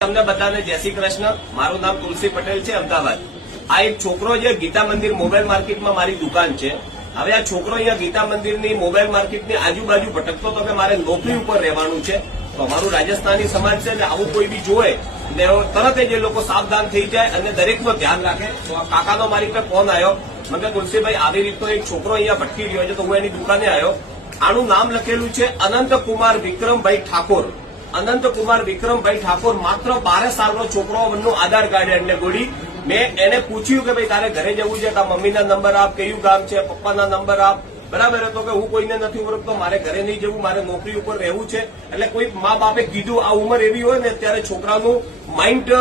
તમને બધાને જય શ્રી કૃષ્ણ। મારું નામ તુલસી પટેલ છે, અમદાવાદ। આ એક છોકરો છે, ગીતા મંદિર મોબાઈલ માર્કેટમાં મારી દુકાન છે। હવે આ છોકરો અહીંયા ગીતા મંદિરની મોબાઈલ માર્કેટની આજુબાજુ ભટકતો તો કે મારે નોકરી ઉપર રહેવાનું છે, તો અમારું રાજસ્થાની સમાજ છે, એટલે આવું કોઈ બી જોવે ને તરત જ એ લોકો સાવધાન થઈ જાય અને દરેકનો ધ્યાન રાખે। તો આ કાકાનો મારી પાસે ફોન આવ્યો, મને તુલસીભાઈ આવી રીતનો એક છોકરો અહીંયા ભટકી રહ્યો છે, તો હું એની દુકાને આવ્યો। આનું નામ લખેલું છે અનંતકુમાર વિક્રમભાઈ ઠાકોર। અનંતકુમાર વિક્રમભાઈ ઠાકોર માત્ર 12 સાલનો છોકરો, નું આધાર કાર્ડ એને ગોળી। મેં એને પૂછ્યું કે ભાઈ તારે ઘરે જવું છે, તારા મમ્મીના નંબર આપ, કયું ગામ છે, પપ્પાના નંબર આપ, બરાબર। તો કે હું કોઈને નથી ઓળખતો, મારે ઘરે નહીં જવું, મારે નોકરી ઉપર રહેવું છે। એટલે કોઈ મા બાપે કીધું, આ ઉંમર એવી હોય ને ત્યારે છોકરાનું માઇન્ડ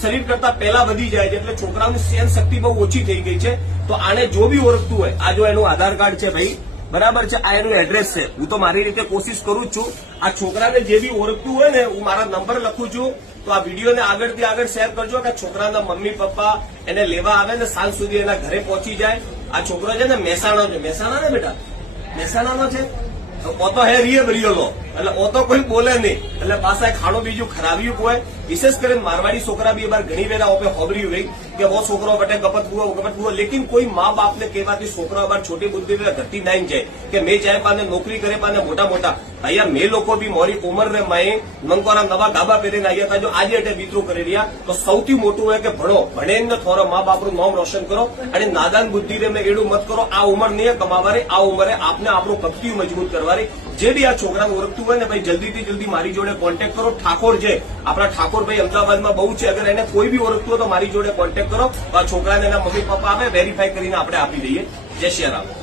શરીર કરતા પહેલા વધી જાય છે, એટલે છોકરાની સહન શક્તિ બહુ ઓછી થઈ ગઈ છે। તો આને જો બી ઓળખતું હોય, આ જો એનું આધાર કાર્ડ છે ભાઈ, બરાબર છે, આ એનું એડ્રેસ છે। હું તો મારી રીતે કોશિશ કરું જ છું। આ છોકરાને જે બી ઓળખતું હોય ને, હું મારા નંબર લખું છું, તો આ વિડીયોને આગળથી આગળ શેર કરજો કે છોકરાના મમ્મી પપ્પા એને લેવા આવે ને સાંજ સુધી એના ઘરે પહોંચી જાય। આ છોકરો છે ને મહેસાણા છે, મહેસાણા ને બેટા, મહેસાણાનો છે, ઓતો હે રિયલો, એટલે ઓતો કોઈ બોલે નહીં, એટલે પાછા ખાણું બીજું ખરાબ્યું હોય। વિશેષ કરીને મારવાડી છોકરા બી બાર ઘણી વેલા ઓપે હોબર્યું ભાઈ કે વો છોકરો બટે ગપત હુઓ, લેकिन કોઈ મા બાપને કહેવાથી છોકરા બાર છોટી બુદ્ધિ ઘટી નાઈ જાય કે મેં ચાહે પાને નોકરી કરે પાને મોટા અહીંયા મેં લોકો બી મોરી ઉંમર ને મેં મંકોરા નવા ગાબા પહેરીને આવ્યા હતા, જો આજે એટલે વિતરું કરી રહ્યા। તો સૌથી મોટું હોય કે ભણો, ભણે થોડો મા બાપનું નામ રોશન કરો, અને નાદાન બુદ્ધિ રે મેં એડું મત કરો। આ ઉંમર નહીં કમાવારી, આ ઉંમરે આપને આપણું કપટી મજબૂત કરવાની। જે બી આ છોકરાને ઓળખતું હોય ને ભાઈ, જલ્દીથી જલ્દી મારી જોડે કોન્ટેક્ટ કરો। ઠાકોર છે આપણા, ઠાકોરભાઈ અમદાવાદમાં બહુ છે, અગર એને કોઈ બી ઓળખતું હોય તો મારી જોડે કોન્ટેક્ટ કરો। આ છોકરાને એના મમ્મી પપ્પા આવે, વેરીફાઈ કરીને આપણે આપી દઈએ। જય શ્રી રામ।